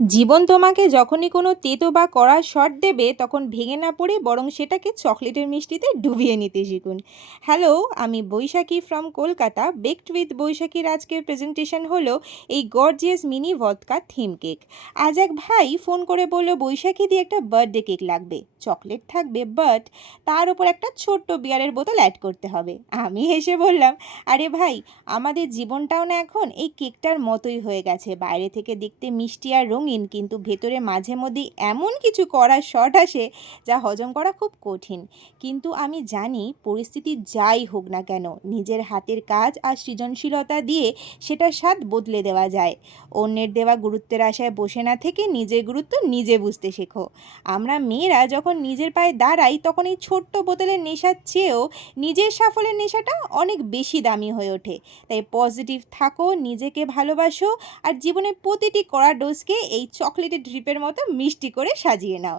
জীবন তোমাকে যখনই কোনো তেতো বা কড়া শট দেবে তখন ভেঙে না পড়ে বরং সেটাকে চকলেটের মিষ্টিতে ডুবিয়ে নিতে শিখুন। হ্যালো, আমি বৈশাখী ফ্রম কলকাতা। বেকড উইথ বৈশাখীর আজকের প্রেজেন্টেশন হলো এই gorgeous mini vodka theme cake. আজ এক ভাই ফোন করে বললো বৈশাখী দিয়ে একটা বার্থডে কেক লাগবে, চকলেট থাকবে বাট তার উপর একটা ছোট্ট বিয়ারের বোতল অ্যাড করতে হবে। আমি হেসে বললাম, আরে ভাই, আমাদের জীবনটাও না এখন এই কেকটার মতোই হয়ে গেছে, বাইরে থেকে দেখতে মিষ্টি আর রঙিন, কিন্তু ভেতরে মাঝে মধ্যেই এমন কিছু করার শট আসে যা হজম করা খুব কঠিন। কিন্তু আমি জানি পরিস্থিতি যাই হোক না কেন, নিজের হাতের কাজ আর সৃজনশীলতা দিয়ে সেটার স্বাদ বদলে দেওয়া যায়। অন্যের দেওয়া গুরুত্বের আশায় বসে না থেকে নিজের গুরুত্ব নিজে বুঝতে শেখো। আমরা মেয়েরা যখন নিজের পায়ে দাঁড়াই তখন এই ছোট্ট বোতলের নেশার চেয়েও নিজের সাফল্যের নেশাটা অনেক বেশি দামি হয়ে ওঠে। তাই পজিটিভ থাকো, নিজেকে ভালোবাসো, আর জীবনের প্রতিটি কড়া ডোজকে এই চকলেটের ড্রিপের মতো মিষ্টি করে সাজিয়ে নাও।